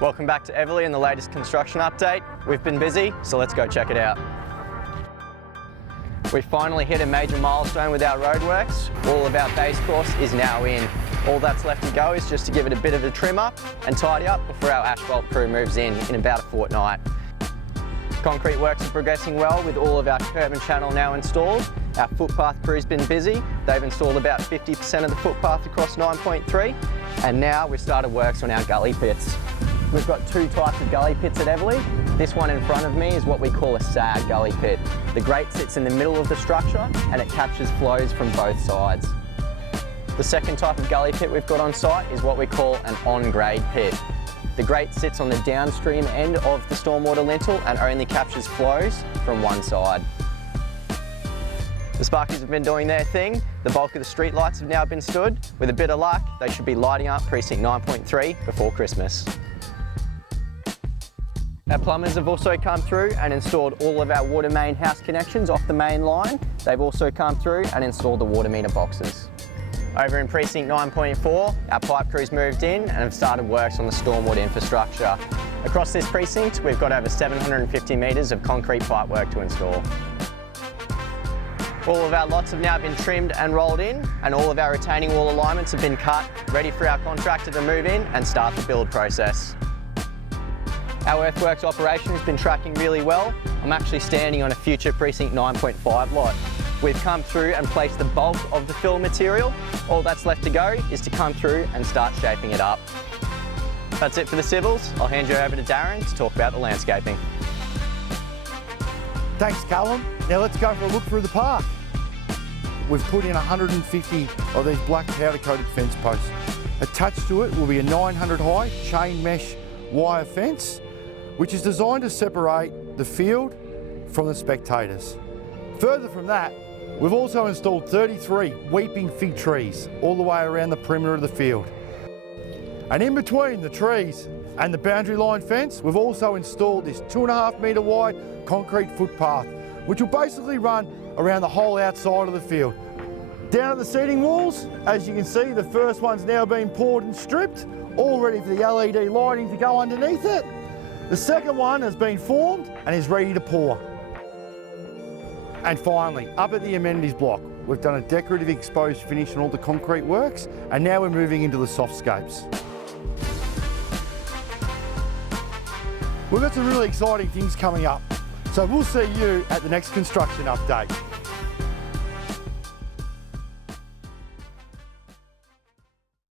Welcome back to Everleigh and the latest construction update. We've been busy, so let's go check it out. We finally hit a major milestone with our roadworks. All of our base course is now in. All that's left to go is just to give it a bit of a trim up and tidy up before our asphalt crew moves in about a fortnight. Concrete works are progressing well with all of our curb and channel now installed. Our footpath crew's been busy. They've installed about 50% of the footpath across 9.3, and now we've started works on our gully pits. We've got two types of gully pits at Everleigh. This one in front of me is what we call a sag gully pit. The grate sits in the middle of the structure and it captures flows from both sides. The second type of gully pit we've got on site is what we call an on-grade pit. The grate sits on the downstream end of the stormwater lintel and only captures flows from one side. The sparkies have been doing their thing. The bulk of the street lights have now been stood. With a bit of luck, they should be lighting up Precinct 9.3 before Christmas. Our plumbers have also come through and installed all of our water main house connections off the main line. They've also come through and installed the water meter boxes. Over in Precinct 9.4, our pipe crews moved in and have started works on the stormwater infrastructure. Across this precinct, we've got over 750 metres of concrete pipework to install. All of our lots have now been trimmed and rolled in, and all of our retaining wall alignments have been cut, ready for our contractor to move in and start the build process. Our earthworks operation has been tracking really well. I'm actually standing on a future Precinct 9.5 lot. We've come through and placed the bulk of the fill material. All that's left to go is to come through and start shaping it up. That's it for the civils. I'll hand you over to Darren to talk about the landscaping. Thanks, Callum. Now let's go for a look through the park. We've put in 150 of these black powder-coated fence posts. Attached to it will be a 900 high chain mesh wire fence, which is designed to separate the field from the spectators. Further from that, we've also installed 33 weeping fig trees all the way around the perimeter of the field. And in between the trees and the boundary line fence, we've also installed this 2.5 metre wide concrete footpath, which will basically run around the whole outside of the field. Down at the seating walls, as you can see, the first one's now been poured and stripped, all ready for the LED lighting to go underneath it. The second one has been formed and is ready to pour. And finally, up at the amenities block, we've done a decorative exposed finish on all the concrete works, and now we're moving into the softscapes. We've got some really exciting things coming up, so we'll see you at the next construction update.